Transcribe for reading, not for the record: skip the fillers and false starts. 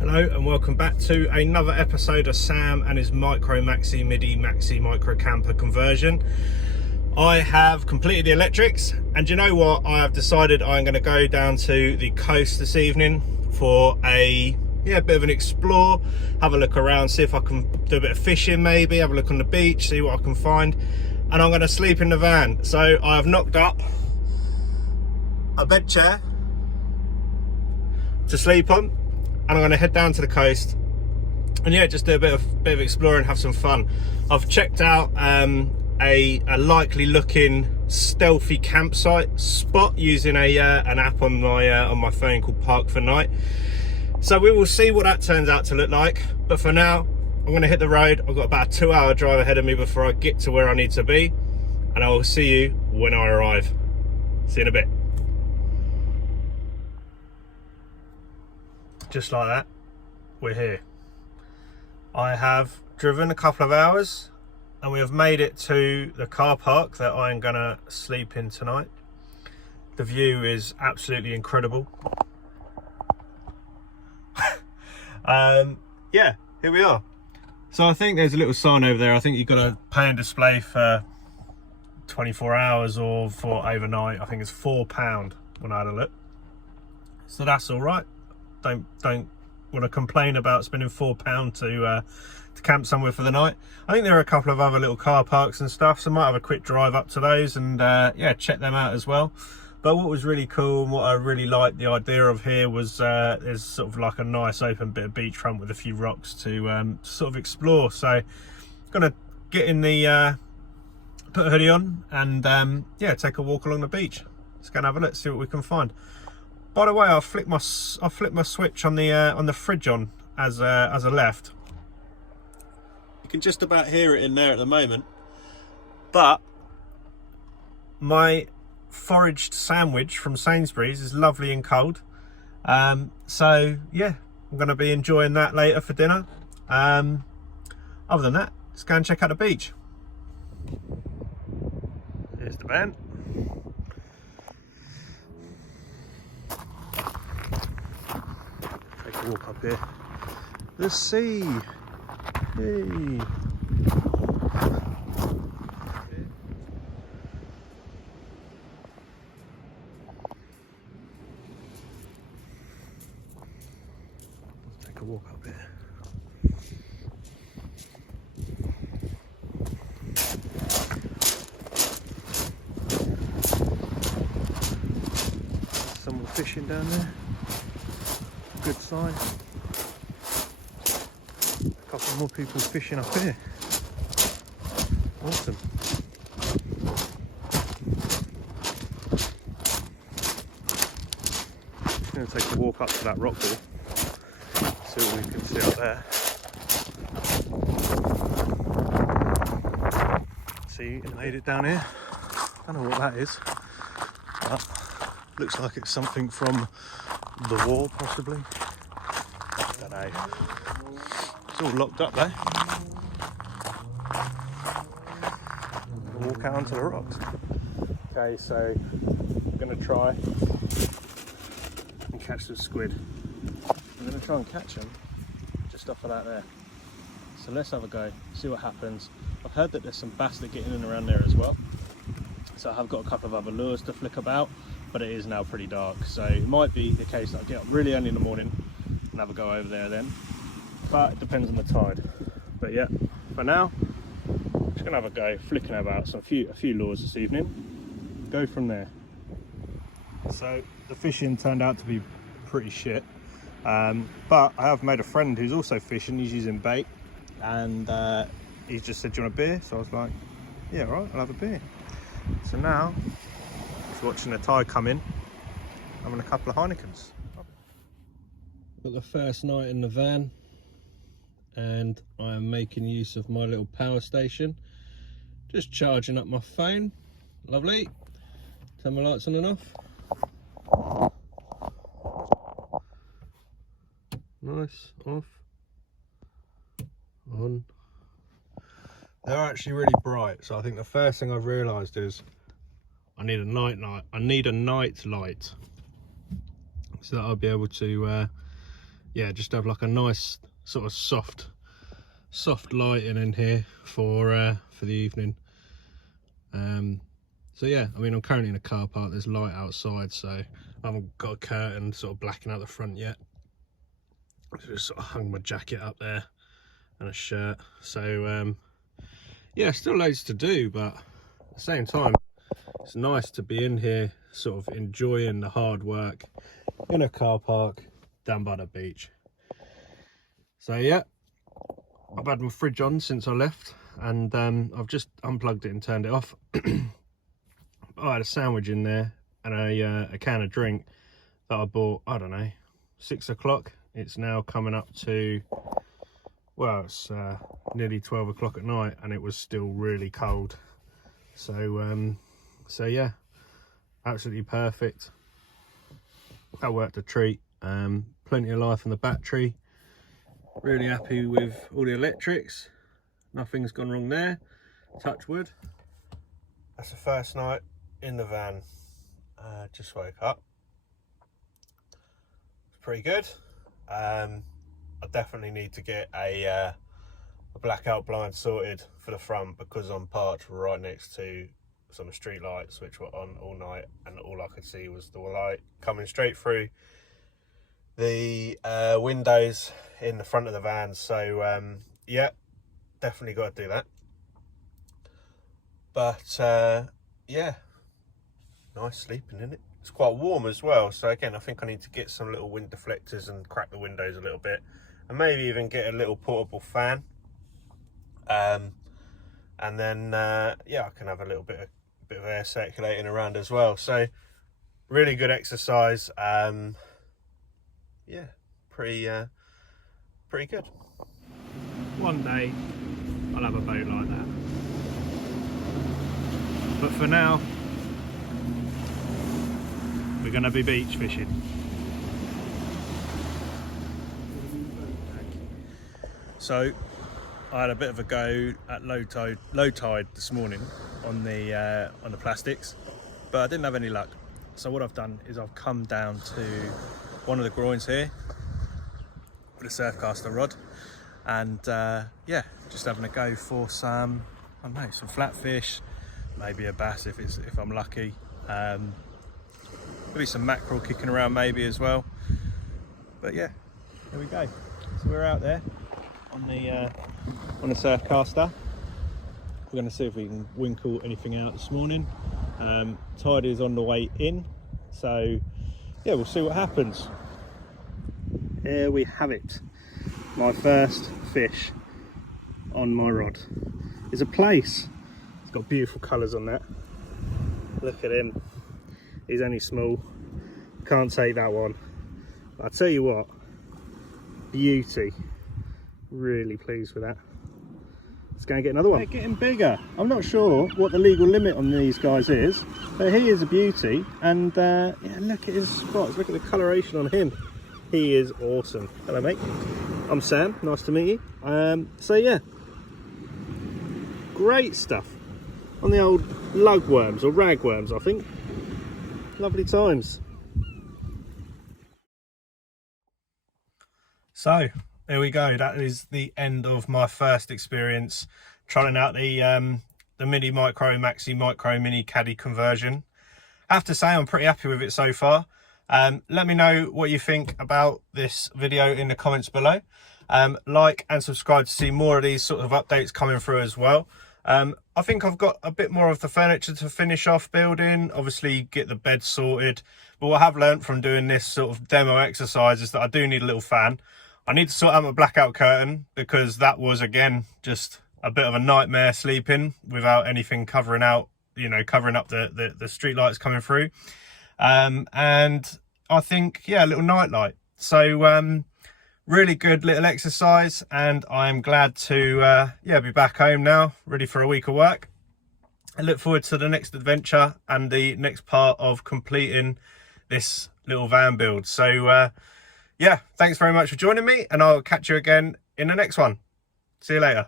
Hello and welcome back to another episode of Sam and his Micro Maxi Midi Maxi Micro Camper conversion. I have completed the electrics, and you know what, I have decided I'm going to go down to the coast this evening for a bit of an explore, have a look around, see if I can do a bit of fishing, maybe have a look on the beach, see what I can find, and I'm going to sleep in the van. So I have knocked up a bed chair to sleep on, and I'm going to head down to the coast and just do a bit of exploring, have some fun. I've checked out a likely looking stealthy campsite spot using an app on my phone called Park for Night. So we will see what that turns out to look like, but for now I'm going to hit the road. I've got about a 2-hour drive ahead of me before I get to where I need to be, and I will see you when I arrive. See you in a bit. Just like that, we're here. I have driven a couple of hours and we have made it to the car park that I'm gonna sleep in tonight. The view is absolutely incredible. Here we are. So I think there's a little sign over there. I think you've got to pay and display for 24 hours or for overnight. I think it's £4 when I had a look. So that's all right. Don't want to complain about spending £4 to camp somewhere for the night. I think there are a couple of other little car parks and stuff, so I might have a quick drive up to those and check them out as well. But what was really cool and what I really liked the idea of here was there's sort of like a nice open bit of beachfront with a few rocks to sort of explore. So gonna get in the put a hoodie on and take a walk along the beach. Let's go and have a look, see what we can find. By the way, I'll flip my switch on the fridge on as I left. You can just about hear it in there at the moment, but my foraged sandwich from Sainsbury's is lovely and cold. So yeah, I'm going to be enjoying that later for dinner. Other than that, let's go and check out the beach. Here's the van. Take a walk up here. The sea. Hey. Let's take a walk up here. Someone fishing down there. Good sign. A couple more people fishing up here. Awesome. I'm going to take a walk up to that rock wall, see what we can see up there. See, it made it down here. I don't know what that is, but looks like it's something from the war, possibly. I don't know. It's all locked up there. We'll walk out onto the rocks. Okay, so I'm going to try and catch some squid. I'm going to try and catch them just off of that there. So let's have a go, see what happens. I've heard that there's some bass that get in and around there as well. So I have got a couple of other lures to flick about, but it is now pretty dark. So it might be the case that I get up really early in the morning and have a go over there then. But it depends on the tide. But yeah, for now, I'm just gonna have a go flicking about a few lures this evening. Go from there. So the fishing turned out to be pretty shit, but I have made a friend who's also fishing. He's using bait, and he just said, "Do you want a beer?" So I was like, "Yeah, all right, I'll have a beer." So now, just watching the tide come in, having a couple of Heinekens. Got the first night in the van, and I am making use of my little power station, just charging up my phone. Lovely. Turn my lights on and off. Nice. Off. On. They're actually really bright, so I think the first thing I've realised is I need a night light, so that I'll be able to yeah, just have like a nice sort of soft lighting in here for the evening. So yeah, I mean, I'm currently in a car park, there's light outside, so I haven't got a curtain sort of blacking out the front yet. I just sort of hung my jacket up there and a shirt. So yeah, still loads to do, but at the same time, it's nice to be in here sort of enjoying the hard work in a car park down by the beach. So yeah, I've had my fridge on since I left, and I've just unplugged it and turned it off. I had a sandwich in there and a can of drink that I bought, I don't know, 6 o'clock. It's now coming up to, well, it's nearly 12 o'clock at night, and it was still really cold. So so yeah, absolutely perfect. That worked a treat. Plenty of life on the battery. Really happy with all the electrics. Nothing's gone wrong there, touch wood. That's the first night in the van. Just woke up. It's pretty good. I definitely need to get a blackout blind sorted for the front, because I'm parked right next to some street lights which were on all night, and all I could see was the light coming straight through the windows in the front of the van. So yeah, definitely got to do that. But yeah, nice sleeping in it. It's quite warm as well, so again, I think I need to get some little wind deflectors and crack the windows a little bit, and maybe even get a little portable fan. And then yeah, I can have a little bit of air circulating around as well. So really good exercise. Yeah, pretty good. One day I'll have a boat like that, but for now we're going to be beach fishing. So I had a bit of a go at low tide this morning on the plastics, but I didn't have any luck. So what I've done is I've come down to one of the groins here with a surfcaster rod, and yeah, just having a go for some, I don't know, some flatfish, maybe a bass if I'm lucky. Maybe some mackerel kicking around maybe as well. But yeah, here we go. So we're out there on the surfcaster. We're going to see if we can winkle anything out this morning. Tide is on the way in, so yeah, we'll see what happens. Here we have it. My first fish on my rod is a place. It's got beautiful colours on that. Look at him. He's only small. Can't take that one. But I tell you what, beauty. Really pleased with that. Let's go and get another one. They're getting bigger. I'm not sure what the legal limit on these guys is, but he is a beauty. And yeah, look at his spots. Look at the coloration on him. He is awesome. Hello, mate. I'm Sam. Nice to meet you. So yeah, great stuff on the old lugworms or ragworms, I think. Lovely times. So there we go. That is the end of my first experience trying out the mini micro maxi micro mini caddy conversion. I have to say I'm pretty happy with it so far. Let me know what you think about this video in the comments below. Like and subscribe to see more of these sort of updates coming through as well. I think I've got a bit more of the furniture to finish off building, obviously get the bed sorted, but what I have learnt from doing this sort of demo exercise is that I do need a little fan. I need to sort out my blackout curtain, because that was again just a bit of a nightmare sleeping without anything covering out, you know, covering up the street lights coming through. And I think, yeah, a little night light. So really good little exercise, and I'm glad to yeah, be back home now, ready for a week of work. I look forward to the next adventure and the next part of completing this little van build. So yeah, thanks very much for joining me, and I'll catch you again in the next one. See you later.